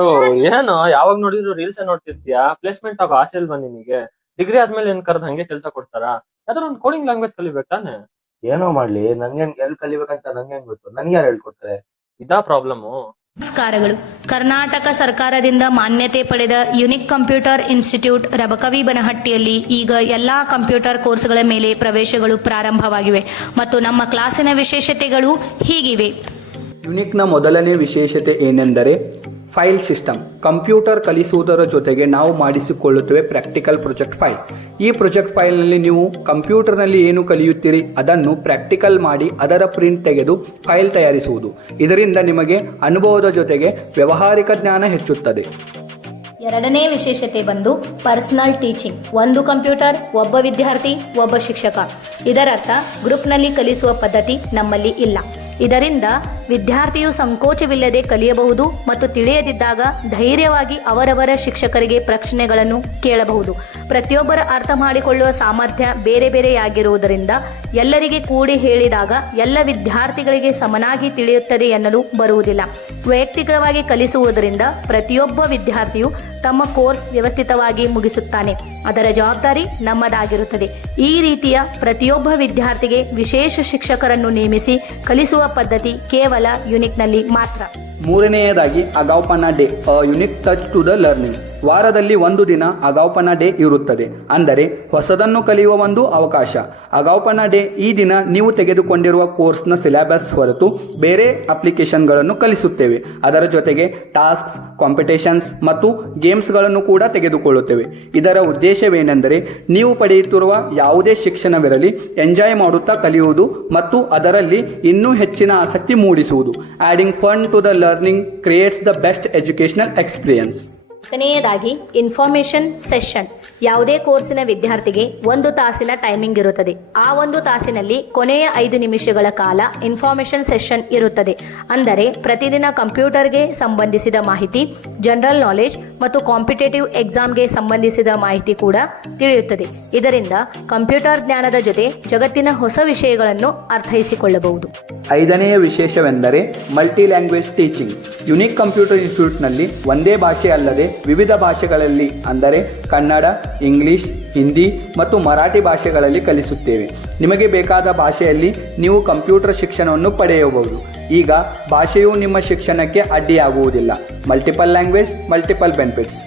ಓ ಏನೋ ಯಾವಾಗ ನೋಡಿದ್ರು ರೀಲ್ಸ್ ನೋಡ್ತಿರ್ತೀಯಾ? ಪ್ಲೇಸ್ಮೆಂಟ್ ಆಗೋ ಆಸೆ ಇಲ್ವಾ ನಿನಗೆ? ಡಿಗ್ರಿ ಆದ್ಮೇಲೆ ಏನ್ ಕರ್ದ್ ಹಂಗೆ ಕೆಲ್ಸ ಕೊಡ್ತಾರಾ? ಯಾವ್ದಾರ ಒಂದು ಕೋಡಿಂಗ್ ಲ್ಯಾಂಗ್ವೇಜ್ ಕಲಿಬೇಕು ತಾನೆ? ಏನೋ ಮಾಡ್ಲಿ, ನಂಗೇನ್ ಎಲ್ ಕಲಿಬೇಕಂತ ನಂಗೇನ್ ಗೊತ್ತು? ನನ್ಗೆ ಯಾರು ಹೇಳ್ಕೊಡ್ತಾರೆ? ಇದಾ ಪ್ರಾಬ್ಲಮ್. ನಮಸ್ಕಾರಗಳು. ಕರ್ನಾಟಕ ಸರ್ಕಾರದಿಂದ ಮಾನ್ಯತೆ ಪಡೆದ ಯುನಿಕ್ ಕಂಪ್ಯೂಟರ್ ಇನ್ಸ್ಟಿಟ್ಯೂಟ್ ರಬಕವಿ ಬನಹಟ್ಟಿಯಲ್ಲಿ ಈಗ ಎಲ್ಲಾ ಕಂಪ್ಯೂಟರ್ ಕೋರ್ಸ್ಗಳ ಮೇಲೆ ಪ್ರವೇಶಗಳು ಪ್ರಾರಂಭವಾಗಿವೆ ಮತ್ತು ನಮ್ಮ ಕ್ಲಾಸಿನ ವಿಶೇಷತೆಗಳು ಹೀಗಿವೆ. ಯುನಿಕ್ನ ಮೊದಲನೇ ವಿಶೇಷತೆ ಏನೆಂದರೆ ಫೈಲ್ ಸಿಸ್ಟಮ್. ಕಂಪ್ಯೂಟರ್ ಕಲಿಸುವುದರ ಜೊತೆಗೆ ನಾವು ಮಾಡಿಸಿಕೊಳ್ಳುತ್ತೇವೆ ಪ್ರಾಕ್ಟಿಕಲ್ ಪ್ರೊಜೆಕ್ಟ್ ಫೈಲ್. ಈ ಪ್ರೊಜೆಕ್ಟ್ ಫೈಲ್ನಲ್ಲಿ ನೀವು ಕಂಪ್ಯೂಟರ್ನಲ್ಲಿ ಏನು ಕಲಿಯುತ್ತೀರಿ ಅದನ್ನು ಪ್ರಾಕ್ಟಿಕಲ್ ಮಾಡಿ ಅದರ ಪ್ರಿಂಟ್ ತೆಗೆದು ಫೈಲ್ ತಯಾರಿಸುವುದು. ಇದರಿಂದ ನಿಮಗೆ ಅನುಭವದ ಜೊತೆಗೆ ವ್ಯಾವಹಾರಿಕ ಜ್ಞಾನ ಹೆಚ್ಚುತ್ತದೆ. ಎರಡನೇ ವಿಶೇಷತೆ ಬಂದು ಪರ್ಸನಲ್ ಟೀಚಿಂಗ್. ಒಂದು ಕಂಪ್ಯೂಟರ್, ಒಬ್ಬ ವಿದ್ಯಾರ್ಥಿ, ಒಬ್ಬ ಶಿಕ್ಷಕ. ಇದರರ್ಥ ಗ್ರೂಪ್ನಲ್ಲಿ ಕಲಿಸುವ ಪದ್ಧತಿ ನಮ್ಮಲ್ಲಿ ಇಲ್ಲ. ಇದರಿಂದ ವಿದ್ಯಾರ್ಥಿಯು ಸಂಕೋಚವಿಲ್ಲದೆ ಕಲಿಯಬಹುದು ಮತ್ತು ತಿಳಿಯದಿದ್ದಾಗ ಧೈರ್ಯವಾಗಿ ಅವರವರ ಶಿಕ್ಷಕರಿಗೆ ಪ್ರಶ್ನೆಗಳನ್ನು ಕೇಳಬಹುದು. ಪ್ರತಿಯೊಬ್ಬರ ಅರ್ಥ ಮಾಡಿಕೊಳ್ಳುವ ಸಾಮರ್ಥ್ಯ ಬೇರೆ ಬೇರೆಯಾಗಿರುವುದರಿಂದ ಎಲ್ಲರಿಗೆ ಕೂಡಿ ಹೇಳಿದಾಗ ಎಲ್ಲ ವಿದ್ಯಾರ್ಥಿಗಳಿಗೆ ಸಮನಾಗಿ ತಿಳಿಯುತ್ತದೆ ಎನ್ನಲು ಬರುವುದಿಲ್ಲ. ವೈಯಕ್ತಿಕವಾಗಿ ಕಲಿಸುವುದರಿಂದ ಪ್ರತಿಯೊಬ್ಬ ವಿದ್ಯಾರ್ಥಿಯು ತಮ್ಮ ಕೋರ್ಸ್ ವ್ಯವಸ್ಥಿತವಾಗಿ ಮುಗಿಸುತ್ತಾನೆ. ಅದರ ಜವಾಬ್ದಾರಿ ನಮ್ಮದಾಗಿರುತ್ತದೆ. ಈ ರೀತಿಯ ಪ್ರತಿಯೊಬ್ಬ ವಿದ್ಯಾರ್ಥಿಗೆ ವಿಶೇಷ ಶಿಕ್ಷಕರನ್ನು ನೇಮಿಸಿ ಕಲಿಸುವ ಪದ್ಧತಿ ಕೇವಲ ಯುನಿಕ್ನಲ್ಲಿ ಮಾತ್ರ. ಮೂರನೆಯದಾಗಿ ಅಗಾವ್ಪನ day, unique touch to the learning. ವಾರದಲ್ಲಿ ಒಂದು ದಿನ ಅಗಾವ್ಪನ ಡೇ ಇರುತ್ತದೆ, ಅಂದರೆ ಹೊಸದನ್ನು ಕಲಿಯುವ ಒಂದು ಅವಕಾಶ. ಅಗಾವ್ಪನ ಡೇ ಈ ದಿನ ನೀವು ತೆಗೆದುಕೊಂಡಿರುವ ಕೋರ್ಸ್ನ ಸಿಲೆಬಸ್ ಹೊರತು ಬೇರೆ ಅಪ್ಲಿಕೇಶನ್ಗಳನ್ನು ಕಲಿಸುತ್ತೇವೆ. ಅದರ ಜೊತೆಗೆ ಟಾಸ್ಕ್ಸ್, ಕಾಂಪಿಟೇಷನ್ಸ್ ಮತ್ತು ಗೇಮ್ಸ್ಗಳನ್ನು ಕೂಡ ತೆಗೆದುಕೊಳ್ಳುತ್ತೇವೆ. ಇದರ ಉದ್ದೇಶವೇನೆಂದರೆ ನೀವು ಪಡೆಯುತ್ತಿರುವ ಯಾವುದೇ ಶಿಕ್ಷಣವಿರಲಿ ಎಂಜಾಯ್ ಮಾಡುತ್ತಾ ಕಲಿಯುವುದು ಮತ್ತು ಅದರಲ್ಲಿ ಇನ್ನೂ ಹೆಚ್ಚಿನ ಆಸಕ್ತಿ ಮೂಡಿಸುವುದು. Adding fun to the learning creates the best educational experience. ಕೊನೆಯದಾಗಿ ಇನ್ಫಾರ್ಮೇಶನ್ ಸೆಷನ್. ಯಾವುದೇ ಕೋರ್ಸಿನ ವಿದ್ಯಾರ್ಥಿಗೆ 1 ತಾಸಿನ ಟೈಮಿಂಗ್ ಇರುತ್ತದೆ. ಆ 1 ತಾಸಿನಲ್ಲಿ ಕೊನೆಯ 5 ನಿಮಿಷಗಳ ಕಾಲ ಇನ್ಫಾರ್ಮೇಶನ್ ಸೆಷನ್ ಇರುತ್ತದೆ. ಅಂದರೆ ಪ್ರತಿದಿನ ಕಂಪ್ಯೂಟರ್ಗೆ ಸಂಬಂಧಿಸಿದ ಮಾಹಿತಿ, ಜನರಲ್ ನಾಲೆಜ್ ಮತ್ತು ಕಾಂಪಿಟೇಟಿವ್ ಎಕ್ಸಾಮ್ಗೆ ಸಂಬಂಧಿಸಿದ ಮಾಹಿತಿ ಕೂಡ ತಿಳಿಯುತ್ತದೆ. ಇದರಿಂದ ಕಂಪ್ಯೂಟರ್ ಜ್ಞಾನದ ಜೊತೆ ಜಗತ್ತಿನ ಹೊಸ ವಿಷಯಗಳನ್ನು ಅರ್ಥೈಸಿಕೊಳ್ಳಬಹುದು. ಐದನೆಯ ವಿಶೇಷವೆಂದರೆ multi language teaching. Unique computer ಇನ್ಸ್ಟಿಟ್ಯೂಟ್ನಲ್ಲಿ ಒಂದೇ ಭಾಷೆ ಅಲ್ಲದೆ ವಿವಿಧ ಭಾಷೆಗಳಲ್ಲಿ ಅಂದರೆ ಕನ್ನಡ, ಇಂಗ್ಲಿಷ್, ಹಿಂದಿ ಮತ್ತು ಮರಾಠಿ ಭಾಷೆಗಳಲ್ಲಿ ಕಲಿಸುತ್ತೇವೆ. ನಿಮಗೆ ಬೇಕಾದ ಭಾಷೆಯಲ್ಲಿ ನೀವು ಕಂಪ್ಯೂಟರ್ ಶಿಕ್ಷಣವನ್ನು ಪಡೆಯಬಹುದು. ಈಗ ಭಾಷೆಯು ನಿಮ್ಮ ಶಿಕ್ಷಣಕ್ಕೆ ಅಡ್ಡಿಯಾಗುವುದಿಲ್ಲ. Multiple language, multiple benefits.